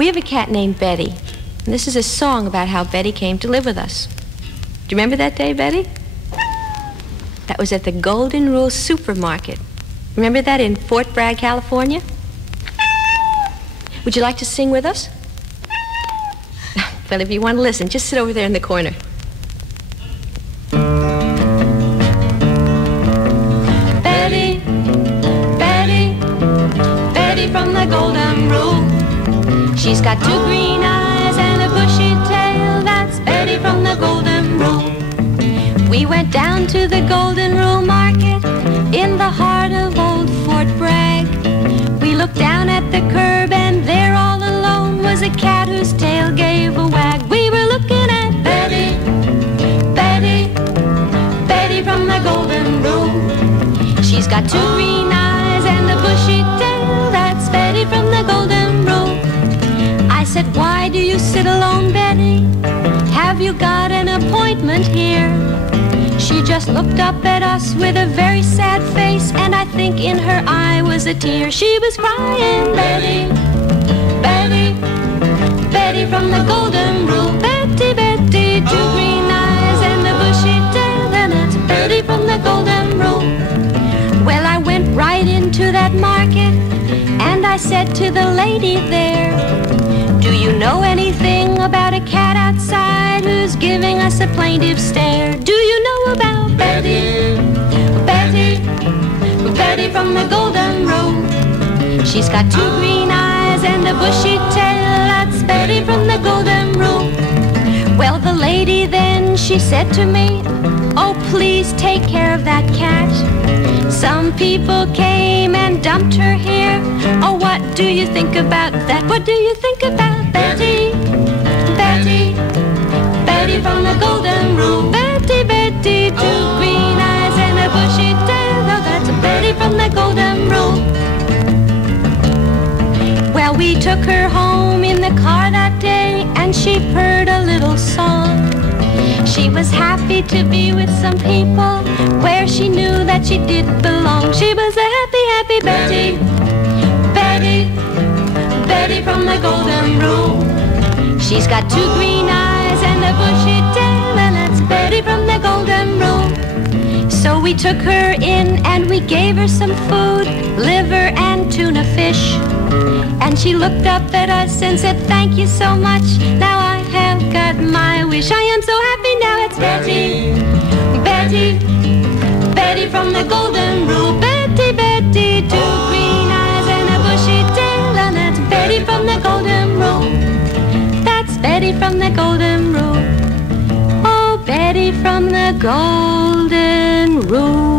We have a cat named Betty, and this is a song about how Betty came to live with us. Do you remember that day, Betty? That was at the Golden Rule Supermarket. Remember that in Fort Bragg, California? Would you like to sing with us? Well, if you want to listen, just sit over there in the corner. Betty, Betty, Betty from the Golden Rule. She's got two green eyes and a bushy tail. That's Betty from the Golden Rule. We went down to the Golden Rule Market in the heart of old Fort Bragg. We looked down at the curb and there all alone was a cat whose tail gave a wag. We were looking at Betty, Betty, Betty from the Golden Rule. She's got two green eyes and a bushy tail. That's Betty from the Golden Rule. I said, why do you sit alone, Betty? Have you got an appointment here? She just looked up at us with a very sad face, and I think in her eye was a tear. She was crying, Betty, Betty, Betty from the Golden Rule. Betty, Betty, two green eyes and a bushy tail, and it's Betty from the Golden Rule. Well, I went right into that market, and I said to the lady there, do you know anything about a cat outside who's giving us a plaintive stare? Do you know about Betty, Betty, Betty from the Golden Rule? She's got two green eyes and a bushy tail. That's Betty from the Golden Rule. Well, the lady then, she said to me, oh, please take care of that cat. Some people came and dumped her here. Oh, what do you think about that? What do you think about Betty, Betty, Betty from the Golden Rule? Betty, Betty, two green eyes and a bushy tail. Oh, that's Betty from the Golden Rule. Well, we took her home in the car that day, and she purred a little song. She was happy to be with some people where she knew that she did belong. She was a happy, happy Betty, Betty, Betty from the Golden Rule. She's got two green eyes and a bushy tail, and that's Betty from the Golden Rule. So we took her in and we gave her some food, liver and tuna fish. And she looked up at us and said, thank you so much. Now I have got my wish. I am so happy now. It's Betty, Betty, Betty from the Golden Rule. Betty, Betty, two green eyes and a bushy tail, and that's Betty from the Golden Rule. That's Betty from the Golden Rule. Oh, Betty from the Golden Rule.